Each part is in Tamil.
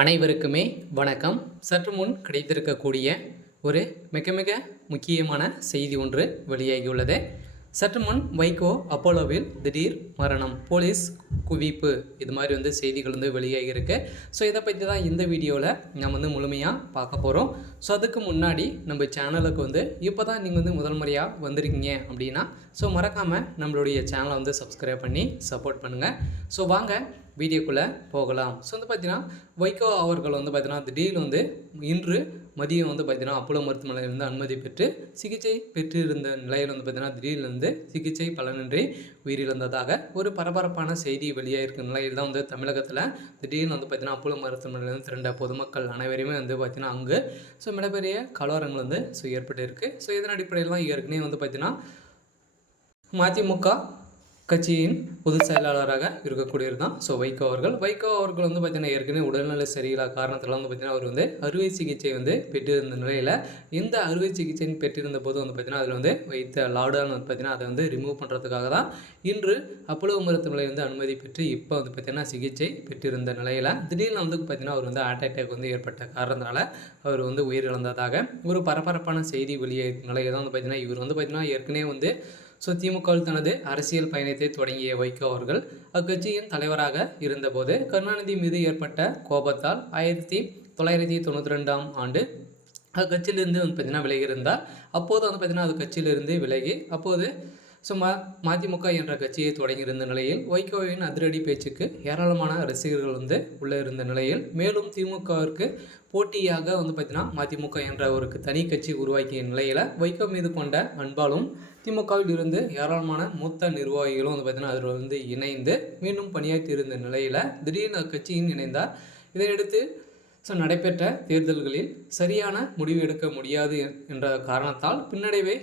அனைவருக்குமே வணக்கம். சற்று முன் கிடைத்திருக்கக்கூடிய ஒரு மிக மிக முக்கியமான செய்தி ஒன்று வெளியாகியுள்ளது. சற்று முன் வைகோ அப்போலோவில் திடீர் மரணம், போலீஸ் குவிப்பு, இது மாதிரி செய்திகள் வெளியாகியிருக்கு. ஸோ இதை பற்றி தான் இந்த வீடியோவில் நம்ம முழுமையாக பார்க்க போகிறோம். ஸோ அதுக்கு முன்னாடி நம்ம சேனலுக்கு இப்போ தான் நீங்கள் முதல் முறையாக வந்திருக்கீங்க அப்படின்னா ஸோ மறக்காமல் நம்மளுடைய சேனலை சப்ஸ்கிரைப் பண்ணி சப்போர்ட் பண்ணுங்கள். ஸோ வாங்க வீடியோக்குள்ளே போகலாம். ஸோ பார்த்தீங்கன்னா வைகோ அவர்கள் பார்த்தீங்கன்னா திடீர்னு இன்று மதியம் பார்த்தீங்கன்னா அப்போலோ மருத்துவமனையிலிருந்து அனுமதி பெற்று சிகிச்சை பெற்றிருந்த நிலையில் பார்த்தீங்கன்னா திடீர்னு சிகிச்சை பலனின்றி உயிரிழந்ததாக ஒரு பரபரப்பான செய்தி வெளியாகிருக்க நிலையில் தான் தமிழகத்தில் திடீர்னு பார்த்தீங்கன்னா அப்போலோ மருத்துவமனையிலிருந்து திரண்ட பொதுமக்கள் அனைவரையுமே பார்த்தீங்கன்னா அங்கு ஸோ மிகப்பெரிய கலவரங்கள் ஏற்பட்டு ஸோ இதன் அடிப்படையில் தான் ஏற்கனவே பார்த்தீங்கன்னா மதிமுக கட்சியின் பொதுச் செயலாளராக இருக்கக்கூடியவர் தான் ஸோ வைகோ அவர்கள் பார்த்தீங்கன்னா ஏற்கனவே உடல்நிலை சரியில்லாத காரணத்தில் பார்த்தீங்கன்னா அவர் அறுவை சிகிச்சை பெற்றிருந்த நிலையில் இந்த அறுவை சிகிச்சை பெற்றிருந்த போது பார்த்தீங்கன்னா அதில் வைத்த லாக்டவுன் பார்த்தீங்கன்னா அதை ரிமூவ் பண்ணுறதுக்காக தான் இன்று அப்போலோ மருத்துவமனை அனுமதி பெற்று இப்போ பார்த்தீங்கன்னா சிகிச்சை பெற்றிருந்த நிலையில் திடீர்னு பார்த்தீங்கன்னா அவர் ஹார்ட் அட்டாக் ஏற்பட்ட காரணத்தினால அவர் உயிரிழந்ததாக ஒரு பரபரப்பான செய்தி வெளியே நிலையில் தான் பார்த்தீங்கன்னா இவர் பார்த்தீங்கன்னா ஏற்கனவே ஸோ திமுகவில் தனது அரசியல் பயணத்தை தொடங்கிய வைகோ அவர்கள் அக்கட்சியின் தலைவராக இருந்தபோது கருணாநிதி மீது ஏற்பட்ட கோபத்தால் 1992 ஆண்டு அக்கட்சியிலிருந்து பார்த்தீங்கன்னா விலகியிருந்தார். அப்போது பார்த்தீங்கன்னா அது கட்சியிலிருந்து விலகி அப்போது ஸோ மதிமுக என்ற கட்சியை தொடங்கியிருந்த நிலையில் வைகோவின் அதிரடி பேச்சுக்கு ஏராளமான ரசிகர்கள் உள்ளே இருந்த நிலையில் மேலும் திமுகவிற்கு போட்டியாக பார்த்தீங்கன்னா மதிமுக என்ற ஒரு தனி கட்சி உருவாக்கிய நிலையில் வைகோ மீது கொண்ட அன்பாலும் திமுகவில் இருந்து ஏராளமான மூத்த நிர்வாகிகளும் பார்த்தீங்கன்னா அதில் இணைந்து மீண்டும் பணியாற்றி இருந்த நிலையில் திடீர்னு கட்சியின் இணைந்தார். இதையடுத்து ஸோ நடைபெற்ற தேர்தல்களில் சரியான முடிவு எடுக்க முடியாது என்ற காரணத்தால் பின்னடைவை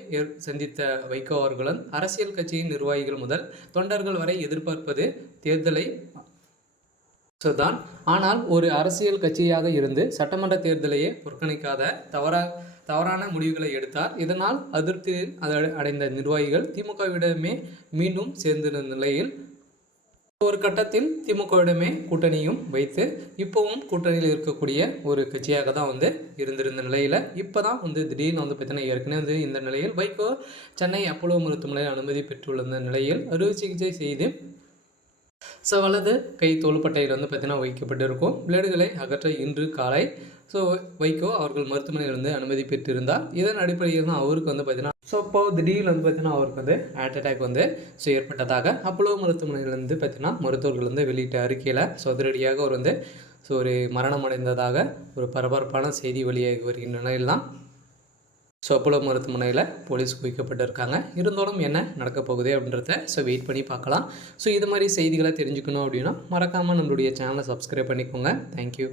சந்தித்த வைகோ அவர்களும் அரசியல் கட்சியின் நிர்வாகிகள் முதல் தொண்டர்கள் வரை எதிர்பார்ப்பது தேர்தலை தான். ஆனால் ஒரு அரசியல் கட்சியாக இருந்து சட்டமன்ற தேர்தலையே புறக்கணிக்காத தவறான முடிவுகளை எடுத்தார். இதனால் அதிருப்தியில் அடைந்த நிர்வாகிகள் திமுகவிடமே மீண்டும் சேர்ந்திருந்த நிலையில் ஒரு கட்டத்தில் திமுகவிடமே கூட்டணியும் வைத்து இப்போவும் கூட்டணியில் இருக்கக்கூடிய ஒரு கட்சியாக தான் இருந்திருந்த நிலையில் இப்போ தான் திடீர்னு பார்த்தீங்கன்னா ஏற்கனவே இந்த நிலையில் வைகோ சென்னை அப்போலோ மருத்துவமனையில் அனுமதி பெற்றுள்ள நிலையில் அறுவை சிகிச்சை செய்து ஸோ வலது கை தோள்பட்டையில் பார்த்தீங்கன்னா வைக்கப்பட்டிருக்கும். பிளேடுகளை அகற்ற இன்று காலை ஸோ வைகோ அவர்கள் மருத்துவமனையில் அனுமதி பெற்றிருந்தார். இதன் அடிப்படையில் தான் அவருக்கு பார்த்தீங்கன்னா ஸோ இப்போ திடீர்னு பார்த்தீங்கன்னா அவருக்கு ஹார்ட் அட்டாக் ஸோ ஏற்பட்டதாக அப்போலோ மருத்துவமனையிலேருந்து பார்த்தீங்கன்னா மருத்துவர்கள் வெளியிட்ட அறிக்கையில் ஸோ அதிரடியாக அவர் ஸோ ஒரு மரணம் அடைந்ததாக ஒரு பரபரப்பான செய்தி வெளியாகி வருகின்ற நிலையில் தான் ஸோ அப்போலோ மருத்துவமனையில் போலீஸ் குவிக்கப்பட்டிருக்காங்க. இருந்தாலும் என்ன நடக்க போகுது அப்படின்றத ஸோ வெயிட் பண்ணி பார்க்கலாம். ஸோ இது மாதிரி செய்திகளை தெரிஞ்சுக்கணும் அப்படின்னா மறக்காமல் நம்மளுடைய சேனலை சப்ஸ்கிரைப் பண்ணிக்கோங்க. தேங்க்யூ.